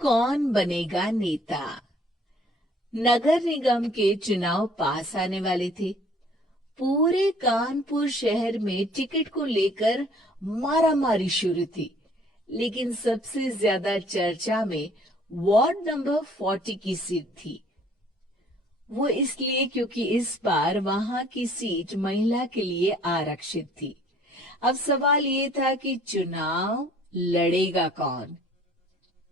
कौन बनेगा नेता। नगर निगम के चुनाव पास आने वाले थे। पूरे कानपुर शहर में टिकट को लेकर मारामारी शुरू थी। लेकिन सबसे ज्यादा चर्चा में वार्ड नंबर 40 की सीट थी। वो इसलिए क्योंकि इस बार वहां की सीट महिला के लिए आरक्षित थी। अब सवाल ये था कि चुनाव लड़ेगा कौन।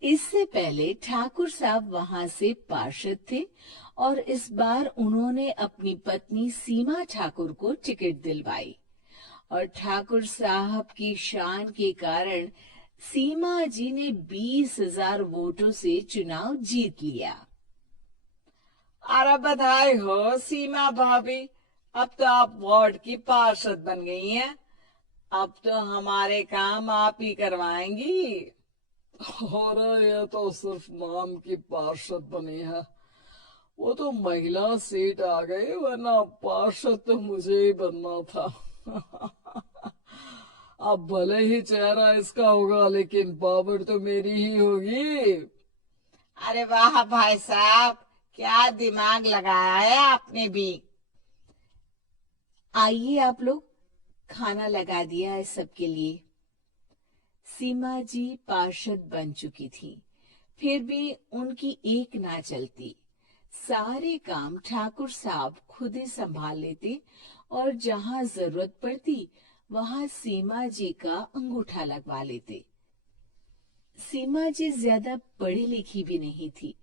इससे पहले ठाकुर साहब वहां से पार्षद थे और इस बार उन्होंने अपनी पत्नी सीमा ठाकुर को टिकट दिलवाई और ठाकुर साहब की शान के कारण सीमा जी ने 20,000 वोटों से चुनाव जीत लिया। अरे बधाई हो सीमा भाभी। अब तो आप वार्ड की पार्षद बन गई हैं। अब तो हमारे काम आप ही करवाएंगी। अरे ये तो सिर्फ नाम की पार्षद बनी है। वो तो महिला सीट आ गई, वरना पार्षद तो मुझे ही बनना था। अब भले ही चेहरा इसका होगा, लेकिन पावर तो मेरी ही होगी। अरे वाह भाई साहब, क्या दिमाग लगाया है आपने भी। आइए आप लोग, खाना लगा दिया है सबके लिए। सीमा जी पार्षद बन चुकी थी, फिर भी उनकी एक ना चलती। सारे काम ठाकुर साहब खुद ही संभाल लेते और जहां जरूरत पड़ती वहां सीमा जी का अंगूठा लगवा लेते। सीमा जी ज्यादा पढ़ी लिखी भी नहीं थी।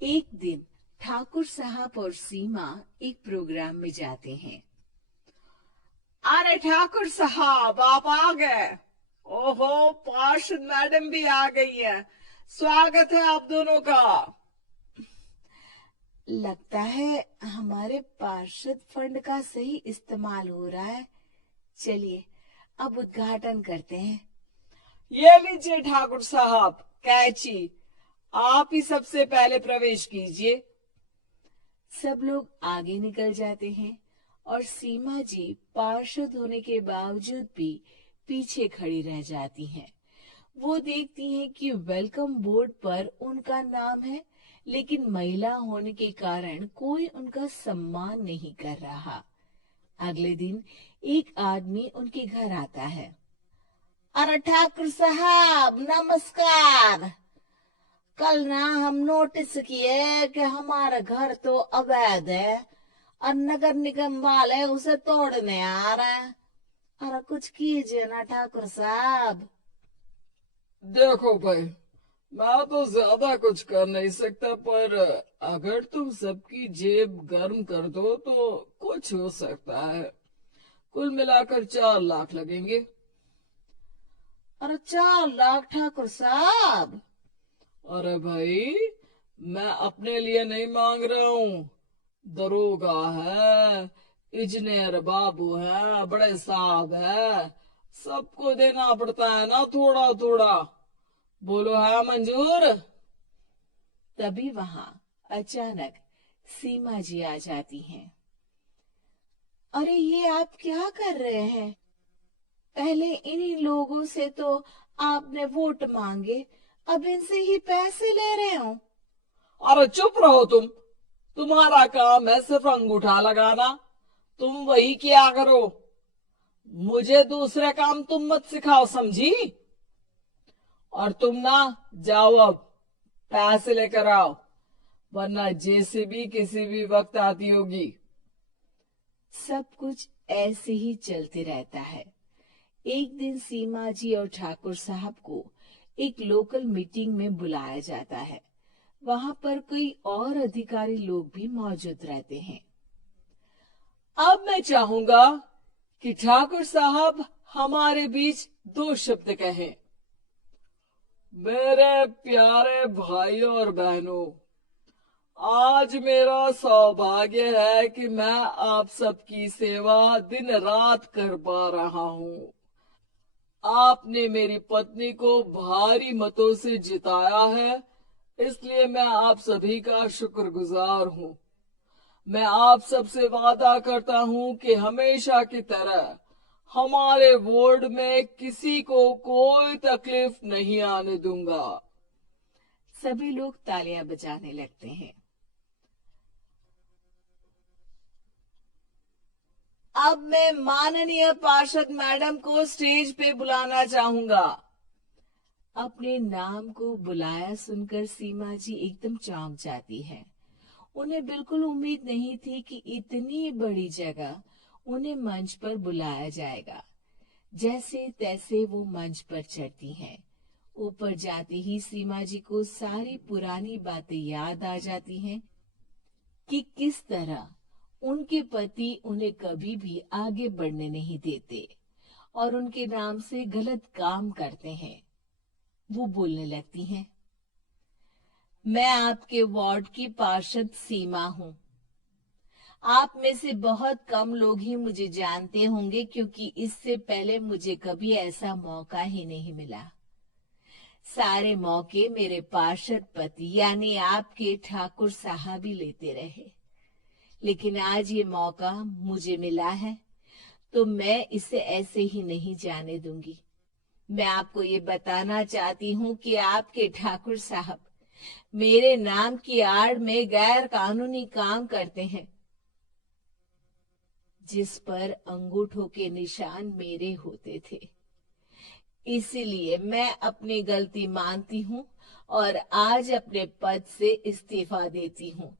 एक दिन ठाकुर साहब और सीमा एक प्रोग्राम में जाते हैं। अरे ठाकुर साहब, आप आ गए। ओहो, पार्षद मैडम भी आ गई है। स्वागत है आप दोनों का। लगता है हमारे पार्षद फंड का सही इस्तेमाल हो रहा है। चलिए अब उद्घाटन करते हैं। ये लीजिए ठाकुर साहब कैची, आप ही सबसे पहले प्रवेश कीजिए। सब लोग आगे निकल जाते हैं और सीमा जी पार्षद होने के बावजूद भी पीछे खड़ी रह जाती हैं। वो देखती हैं कि वेलकम बोर्ड पर उनका नाम है, लेकिन महिला होने के कारण कोई उनका सम्मान नहीं कर रहा। अगले दिन एक आदमी उनके घर आता है। अरे ठाकुर साहब नमस्कार। कल ना हम नोटिस किए कि हमारा घर तो अवैध है और नगर निगम वाले उसे तोड़ने आ रहे हैं। अरे कुछ कीजिए ना ठाकुर साहब। देखो भाई, मैं तो ज्यादा कुछ कर नहीं सकता, पर अगर तुम सबकी जेब गर्म कर दो तो कुछ हो सकता है। कुल मिलाकर 4 लाख लगेंगे। अरे 4 लाख ठाकुर साहब। अरे भाई, मैं अपने लिए नहीं मांग रहा हूँ। दरोगा है, इंजीनियर बाबू है, बड़े साहब है, सबको देना पड़ता है ना थोड़ा थोड़ा। बोलो है मंजूर? तभी वहां अचानक सीमा जी आ जाती हैं। अरे ये आप क्या कर रहे हैं? पहले इन्हीं लोगों से तो आपने वोट मांगे, अब इनसे ही पैसे ले रहे हो। अरे चुप रहो तुम। तुम्हारा काम है सिर्फ अंगूठा लगाना, तुम वही किया करो। मुझे दूसरे काम तुम मत सिखाओ, समझी? और तुम ना जाओ, अब पैसे लेकर आओ, वरना जेसीबी किसी भी वक्त आती होगी। सब कुछ ऐसे ही चलते रहता है। एक दिन सीमा जी और ठाकुर साहब को एक लोकल मीटिंग में बुलाया जाता है। वहां पर कई और अधिकारी लोग भी मौजूद रहते हैं। अब मैं चाहूंगा कि ठाकुर साहब हमारे बीच 2 शब्द कहें। मेरे प्यारे भाइयों और बहनों, आज मेरा सौभाग्य है कि मैं आप सबकी सेवा दिन रात कर पा रहा हूँ। आपने मेरी पत्नी को भारी मतों से जिताया है, इसलिए मैं आप सभी का शुक्रगुजार हूँ। मैं आप सबसे वादा करता हूँ कि हमेशा की तरह हमारे वार्ड में किसी को कोई तकलीफ नहीं आने दूंगा। सभी लोग तालियां बजाने लगते हैं। अब मैं माननीय पार्षद मैडम को स्टेज पे बुलाना चाहूंगा। अपने नाम को बुलाया सुनकर सीमा जी एकदम चौंक जाती है। उन्हें बिल्कुल उम्मीद नहीं थी कि इतनी बड़ी जगह उन्हें मंच पर बुलाया जाएगा। जैसे तैसे वो मंच पर चढ़ती हैं। ऊपर जाते ही सीमा जी को सारी पुरानी बातें याद आ जाती हैं कि किस तरह उनके पति उन्हें कभी भी आगे बढ़ने नहीं देते और उनके नाम से गलत काम करते हैं। वो बोलने लगती हैं, मैं आपके वार्ड की पार्षद सीमा हूँ। आप में से बहुत कम लोग ही मुझे जानते होंगे क्योंकि इससे पहले मुझे कभी ऐसा मौका ही नहीं मिला। सारे मौके मेरे पार्षद पति यानी आपके ठाकुर साहब ही लेते रहे, लेकिन आज ये मौका मुझे मिला है तो मैं इसे ऐसे ही नहीं जाने दूंगी। मैं आपको ये बताना चाहती हूँ कि आपके ठाकुर साहब मेरे नाम की आड़ में गैर कानूनी काम करते हैं, जिस पर अंगूठों के निशान मेरे होते थे। इसीलिए मैं अपनी गलती मानती हूँ और आज अपने पद से इस्तीफा देती हूँ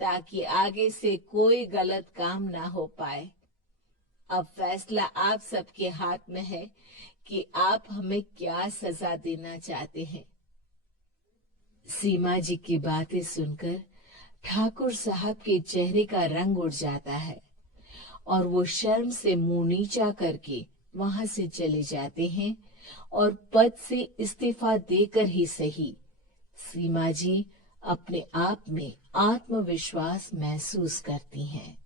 ताकि आगे से कोई गलत काम ना हो पाए। अब फैसला आप सबके हाथ में है कि आप हमें क्या सजा देना चाहते हैं। सीमा जी की बातें सुनकर ठाकुर साहब के चेहरे का रंग उड़ जाता है और वो शर्म से मुंह नीचा करके वहां से चले जाते हैं और पद से इस्तीफा देकर ही सही सीमा जी अपने आप में आत्मविश्वास महसूस करती हैं।